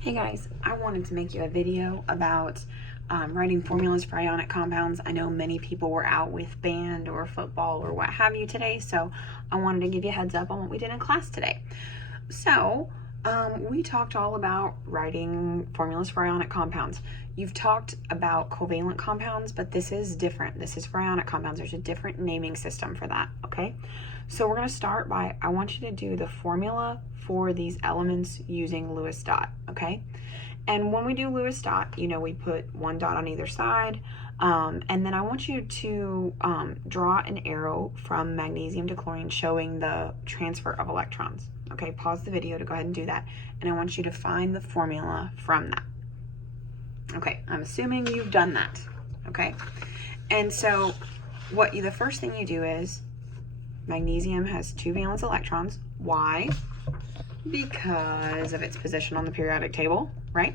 Hey guys, I wanted to make you a video about writing formulas for ionic compounds. I know many people were out with band or football or what have you today, so I wanted to give you a heads up on what we did in class today. So we talked all about writing formulas for ionic compounds. You've talked about covalent compounds, but this is different. This is for ionic compounds. There's a different naming system for that, okay? So we're going to start by, I want you to do the formula for these elements using Lewis dot, okay? And when we do Lewis dot, you know, we put one dot on either side, and then I want you to draw an arrow from magnesium to chlorine showing the transfer of electrons. Okay, pause the video to go ahead and do that, and I want you to find the formula from that. Okay, I'm assuming you've done that, okay? And so the first thing you do is magnesium has 2 valence electrons. Why? Because of its position on the periodic table, right?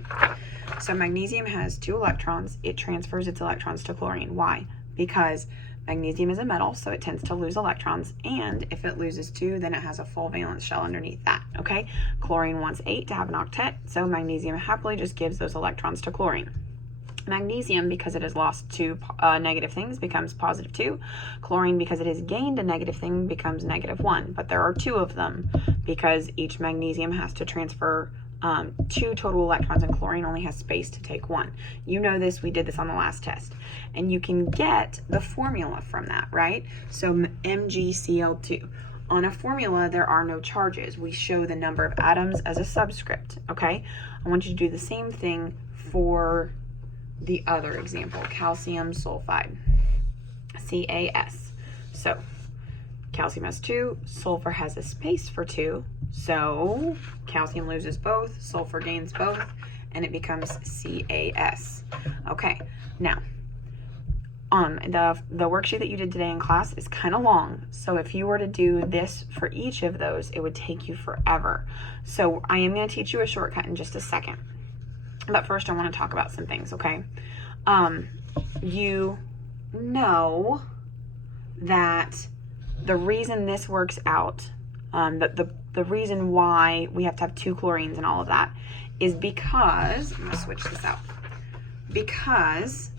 So magnesium has 2 electrons. It transfers its electrons to chlorine. Why? Because magnesium is a metal, so it tends to lose electrons, and if it loses 2, then it has a full valence shell underneath that, okay? Chlorine wants 8 to have an octet, so magnesium happily just gives those electrons to chlorine. Magnesium, because it has lost 2 negative things, becomes +2. Chlorine, because it has gained a negative thing, becomes -1. But there are 2 of them because each magnesium has to transfer 2 total electrons, and chlorine only has space to take 1. You know this, we did this on the last test. And you can get the formula from that, right? So MgCl2. On a formula, there are no charges. We show the number of atoms as a subscript, okay? I want you to do the same thing for the other example, calcium sulfide, CaS. So calcium has 2, sulfur has a space for 2, so calcium loses both, sulfur gains both, and it becomes CaS. Okay, now the worksheet that you did today in class is kind of long, so if you were to do this for each of those, it would take you forever. So I am going to teach you a shortcut in just a second. But first, I want to talk about some things, okay? You know that the reason this works out, the reason why we have to have 2 chlorines and all of that is because, I'm going to switch this out, because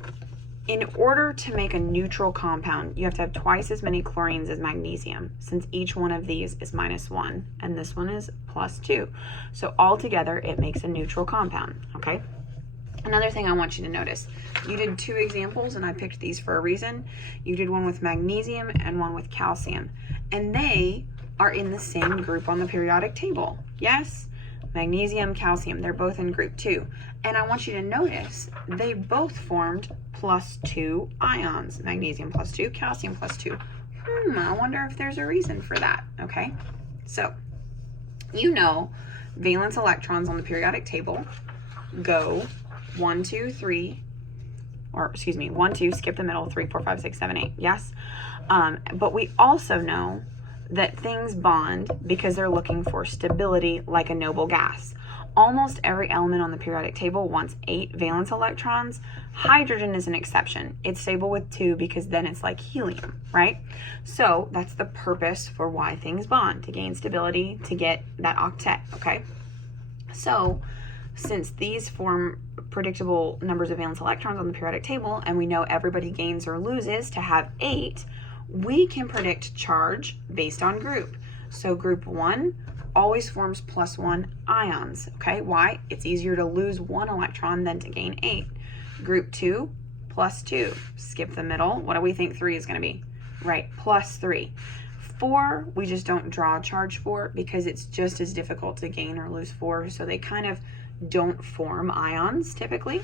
in order to make a neutral compound, you have to have twice as many chlorines as magnesium, since each one of these is -1 and this one is +2. So altogether, it makes a neutral compound, okay? Another thing I want you to notice, you did 2 examples and I picked these for a reason. You did one with magnesium and one with calcium, and they are in the same group on the periodic table. Yes? Magnesium, calcium, they're both in group 2. And I want you to notice they both formed +2 ions. Magnesium +2, calcium +2. I wonder if there's a reason for that, okay? So, you know, valence electrons on the periodic table go 1, 2, 3, or excuse me, 1, 2, skip the middle, 3, 4, 5, 6, 7, 8, yes? But we also know that things bond because they're looking for stability like a noble gas. Almost every element on the periodic table wants 8 valence electrons. Hydrogen is an exception. It's stable with 2 because then it's like helium, right? So that's the purpose for why things bond, to gain stability, to get that octet, okay? So since these form predictable numbers of valence electrons on the periodic table, and we know everybody gains or loses to have 8, we can predict charge based on group. So group 1 always forms +1 ions, okay? Why? It's easier to lose 1 electron than to gain 8. Group 2, +2. Skip the middle. What do we think 3 is going to be? Right, +3. 4, we just don't draw a charge for because it's just as difficult to gain or lose 4, so they kind of don't form ions typically.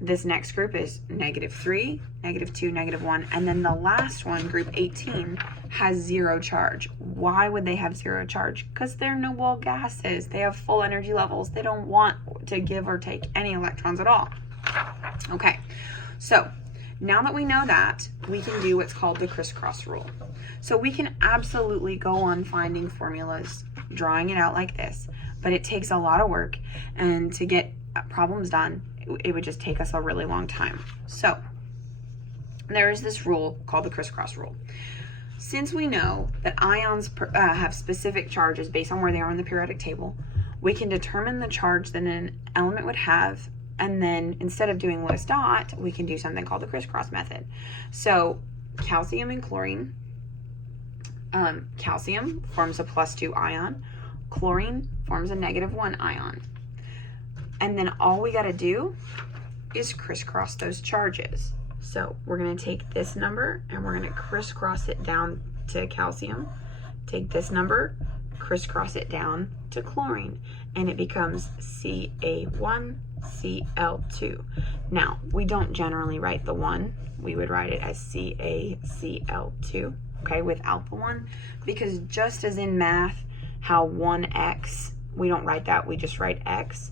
This next group is -3, -2, -1, and then the last one, group 18, has 0 charge. Why would they have 0 charge? Because they're noble gases. They have full energy levels. They don't want to give or take any electrons at all. Okay, so now that we know that, we can do what's called the crisscross rule. So we can absolutely go on finding formulas, drawing it out like this, but it takes a lot of work, and to get problems done, it would just take us a really long time. So there is this rule called the crisscross rule. Since we know that ions have specific charges based on where they are on the periodic table, we can determine the charge that an element would have, and then instead of doing lowest dot, we can do something called the crisscross method. So calcium and chlorine, calcium forms a +2 ion, chlorine forms a -1 ion. And then all we got to do is crisscross those charges. So we're going to take this number and we're going to crisscross it down to calcium. Take this number, crisscross it down to chlorine, and it becomes Ca1Cl2. Now, we don't generally write the 1. We would write it as CaCl2, okay, without the 1, because just as in math, how 1x, we don't write that, we just write x.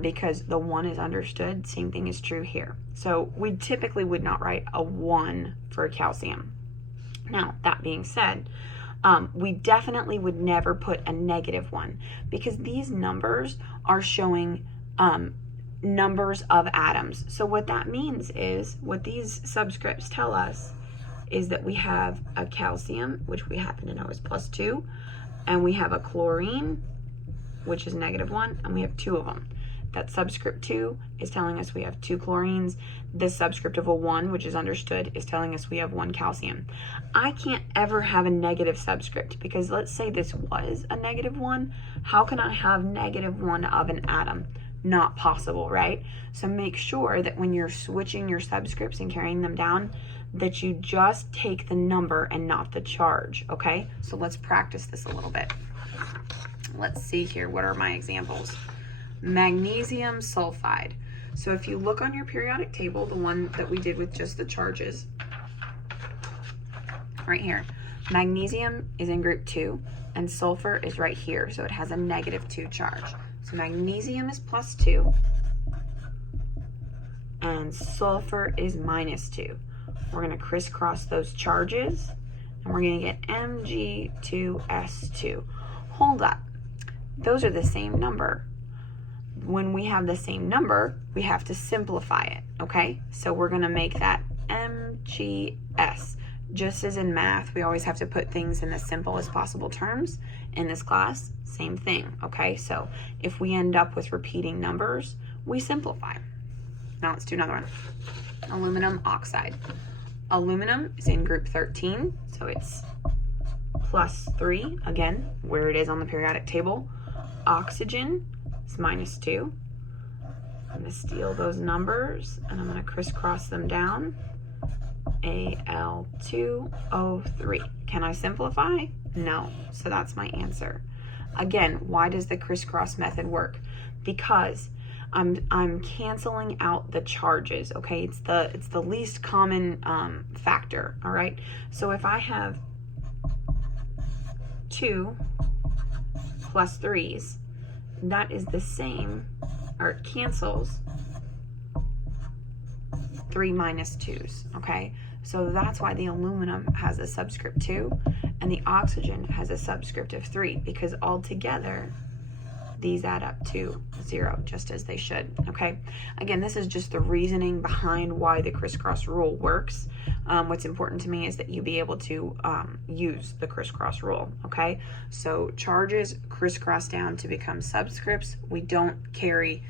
Because the 1 is understood, same thing is true here. So we typically would not write a 1 for calcium. Now, that being said, we definitely would never put a -1, because these numbers are showing numbers of atoms. So what that means is, what these subscripts tell us is that we have a calcium, which we happen to know is +2, and we have a chlorine, which is -1, and we have 2 of them. That subscript 2 is telling us we have 2 chlorines. This subscript of a 1, which is understood, is telling us we have 1 calcium. I can't ever have a negative subscript, because let's say this was a -1. How can I have -1 of an atom? Not possible, right? So make sure that when you're switching your subscripts and carrying them down, that you just take the number and not the charge, okay? So let's practice this a little bit. Let's see here, what are my examples? Magnesium sulfide. So if you look on your periodic table, the one that we did with just the charges, right here, magnesium is in group 2, and sulfur is right here, so it has a -2 charge. So magnesium is +2, and sulfur is -2. We're going to crisscross those charges, and we're going to get Mg2S2. Hold up. Those are the same number. When we have the same number, we have to simplify it, okay? So we're going to make that MgS. Just as in math, we always have to put things in as simple as possible terms. In this class, same thing, okay? So if we end up with repeating numbers, we simplify. Now let's do another one. Aluminum oxide. Aluminum is in group 13, so it's +3, again, where it is on the periodic table. Oxygen is -2. I'm going to steal those numbers, and I'm going to crisscross them down. Al2O3. Can I simplify? No. So that's my answer. Again, why does the crisscross method work? Because I'm canceling out the charges, okay? It's the least common factor, all right? So if I have 2 plus 3's, that is the same, or it cancels 3 minus 2's, okay? So that's why the aluminum has a subscript 2 and the oxygen has a subscript of 3, because all together these add up to 0, just as they should, okay? Again, this is just the reasoning behind why the crisscross rule works. What's important to me is that you be able to use the crisscross rule, okay? So charges crisscross down to become subscripts. We don't carry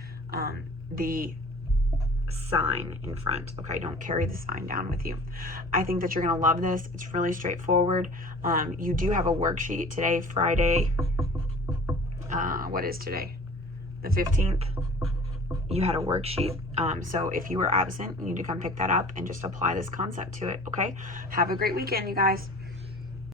the sign in front, okay? Don't carry the sign down with you. I think that you're gonna love this. It's really straightforward. You do have a worksheet today, Friday. What is today? The 15th. You had a worksheet. So if you were absent, you need to come pick that up and just apply this concept to it, okay? Have a great weekend, you guys.